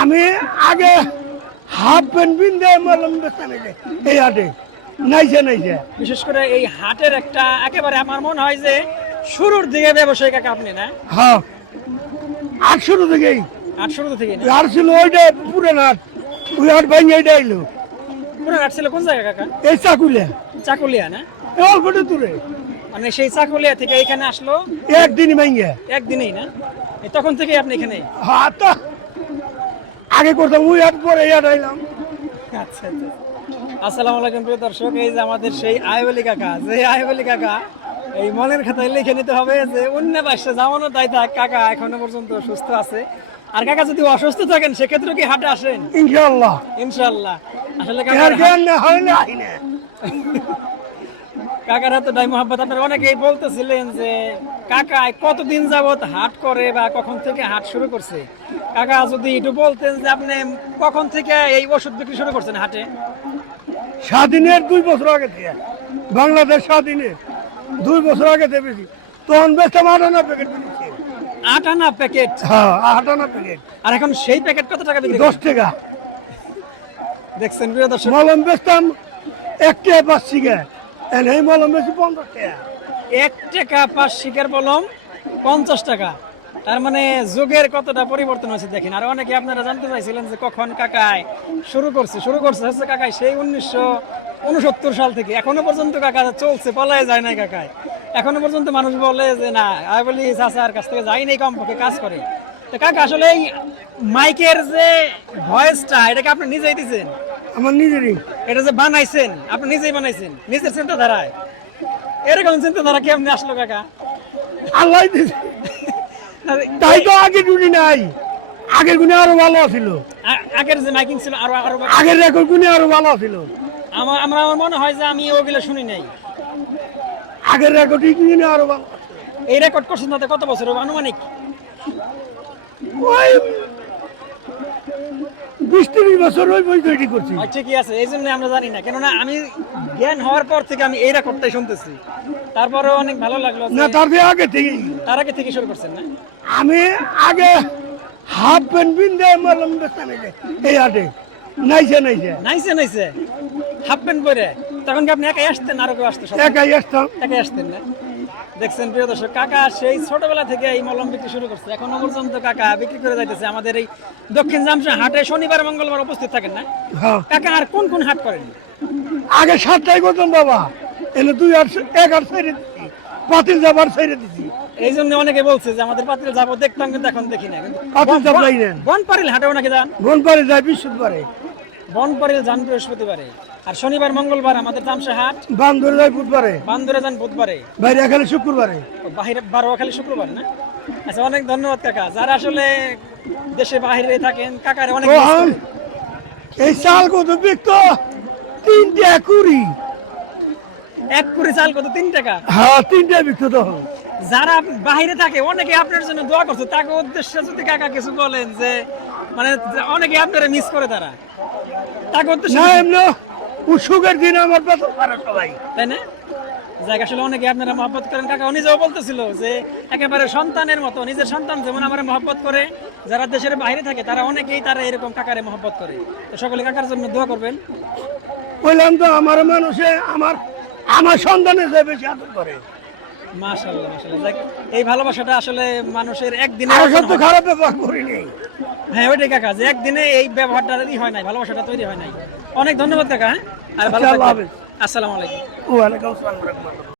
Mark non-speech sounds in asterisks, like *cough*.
আমি আগে half pant পিনতে মলম এই হাটে। নাইছে নাইছে। বিশেষ করে এই হাটের একটা একেবারে আমার মনে হয় যে শুরুর দিকে ব্যবসায়ী কাকা আপনি না? হ্যাঁ। আটশো থেকেই। আট শুরু থেকে আর ছিল ওইটা পুরো হাট। ওই হাট ভাঙে এইটা আইলো। পুরো হাট ছিল কোন জায়গা কাকা? এই চাকুলিয়া। চাকুলিয়া না? অল্পটা দূরে। মানে সেই চাকুলিয়া থেকে এখানে আসলো? একদিনই ভাঙে একদিনেই না? তখন থেকে আপনি এখানে? হ্যাঁ তো আগে করতাম ওই হাট পরে এই হাট আইলাম। আচ্ছা আচ্ছা। আসসালামু আলাইকুম প্রিয় দর্শক। এই যে আমাদের সেই আয়বলি কাকা যে আয়বলি কাকা এই মনের খাতায় লিখে নিতে হবে যে অন্য পাশে জামানো তাই থাক কাকা এখনও পর্যন্ত সুস্থ আছে। আর কাকা যদি অসুস্থ থাকেন সেক্ষেত্রে কি হাটে আসেন? ইনশাল্লাহ ইনশাল্লাহ আসলে হইলে আই না। *laughs* কাকার হাতে ডাই মোহাম্মদ আপনারা অনেকেই বলতেছিলেন যে কাকা কতদিন যাবত হাট করে বা কখন থেকে হাট শুরু করছে? কাকা যদি একটু বলতেন যে আপনি কখন থেকে এই ওষুধ বিক্রি শুরু করছেন হাটে? স্বাধীনের দুই বছর আগে থেকে বাংলাদেশ স্বাধীনের দুই বছর আগে থেকে বেশি। তখন বেচতাম আটানা প্যাকেট বেরিয়েছে আট আনা প্যাকেট? হ্যাঁ আটানা প্যাকেট। আর এখন সেই প্যাকেট কত টাকা বিক্রি দশ টাকা। দেখছেন প্রিয় দর্শক। মলম বেচতাম এক টাকা পাঁচ শিখে এই মলম বেশি পঞ্চাশ টাকা। এক টাকা পাঁচ শিকার বলম পঞ্চাশ টাকা। তার মানে যুগের কতটা পরিবর্তন হয়েছে দেখেন। আর অনেকে আপনারা জানতে চাইছিলেন যে কখন কাকায় শুরু করছে। শুরু করছে হচ্ছে কাকায় সেই উনিশশো উনসত্তর সাল থেকে। এখনও পর্যন্ত কাকা চলছে, পলায় যায় না কাকায় এখনও পর্যন্ত মানুষ বলে যে, না, আমি বলি, চাচার কাছ থেকে যাই নাই, কমপক্ষে কাজ করে। তো কাকা আসলে এই মাইকের যে ভয়েসটা, এটাকে আপনি নিজেই দিচ্ছেন আমার নিজেরই। এটা যে বানাইছেন আপনি নিজেই বানাইছেন নিজের চিন্তাধারায়। এরকম চিন্তাধারা কি আপনি আসলো কাকা? আল্লাহ তাই তো আগে ডুটি নাই। আগের গুণে আরও ভালো ছিল আগের যে মাইকিং ছিল আরও আরও আগের রেকর্ড গুণে আরও ভালো ছিল আমার আমার আমার মনে হয় যে আমি ওগুলো শুনি নাই। আগের রেকর্ড গুণে আরও ভালো। এই রেকর্ড করছেন তাতে কত বছর আনুমানিক? ওই বিশ তিরিশ বছর ওই বই তৈরি করছি। ঠিকই আছে এই জন্য আমরা জানি না। কেননা আমি জ্ঞান হওয়ার পর থেকে আমি এই রেকর্ডটাই শুনতেছি। তারপরেও অনেক ভালো লাগল না তার থেকে আগে থেকেই। তার আগে থেকে শুরু করছেন না? আমি আগে হাফ প্যান্ট পিনতে মলম নাইছে এই হাটে। নাইছে নাইছে। নাইছে নাইছে। হাফ প্যান্ট পরে। তখন কি আপনি একাই আসতেন আরও কেউ আসতো সাথে? একাই আসতাম। একাই আসতেন না? দেখছেন প্রিয় দর্শক কাকা সেই ছোটবেলা থেকে এই মলম বিক্রি শুরু করছে। এখনও পর্যন্ত কাকা বিক্রি করে যাইতেছে আমাদের এই দক্ষিণ জামশা হাটে। শনিবার মঙ্গলবার উপস্থিত থাকেন না? হ্যাঁ। কাকা আর কোন কোন হাট করেন? আগে সাতটাই করতাম বাবা। এলে দুই আট এক সাইডে দিচ্ছি পাতিল যাবার সাইডে দিচ্ছি এই জন্য অনেকে বলছে যে আমাদের পাত্রে যাব দেখতাম কিন্তু এখন দেখি না কিন্তু পাতিল যাব বনপাড়িল হাটেও নাকি যান? গনপারে যায় বৃহস্পতিবারে। বনপাড়িল যান বৃহস্পতিবারে। আর শনিবার মঙ্গলবার আমাদের জামশা হাট। বান্দরে যায় বুধবারে। বান্দরে যান বুধবারে। বাইরে খালি শুক্রবারে বারো খালি শুক্রবার না? আচ্ছা অনেক ধন্যবাদ কাকা। যারা আসলে দেশে বাহিরে থাকেন কাকারে অনেক। এই চাল কত বিকতো? কুড়ি। এক কুড়ি চাল কত? তিন টাকা? হ্যাঁ তিনটে বিকতো তখন যারা বাইরে থাকে অনেকে আপনার জন্য দোয়া করছে। তাকে উদ্দেশ্যে যদি কাকা কিছু বলেন যে মানে অনেকে আপনারা মিস করে তারা। তাকে উদ্দেশ্যে না এমনি উৎসুকের দিন আমার বেতন পারে সবাই। তাই না? জায়গা আসলে অনেকে আপনারা মহব্বত করেন। কাকা নিজেও বলতেছিল যে একেবারে সন্তানের মতো নিজের সন্তান যেমন আমার মহব্বত করে যারা দেশের বাইরে থাকে তারা অনেকেই তারা এরকম কাকারে মহব্বত করে। তো সকলে কাকার জন্য দোয়া করবেন। বললাম তো আমার মানুষে আমার আমার সন্তানের চেয়ে বেশি আদর করে। এই ভালোবাসাটা আসলে মানুষের একদিনে তো খারাপ ব্যবহার করিনি। হ্যাঁ ওইটাই কাকা যে একদিনে এই ব্যবহারটা হয় নাই ভালোবাসাটা তৈরি হয় নাই। অনেক ধন্যবাদ কাকা হ্যাঁ? আর ভালো আসসালামু আলাইকুম। আসসালাম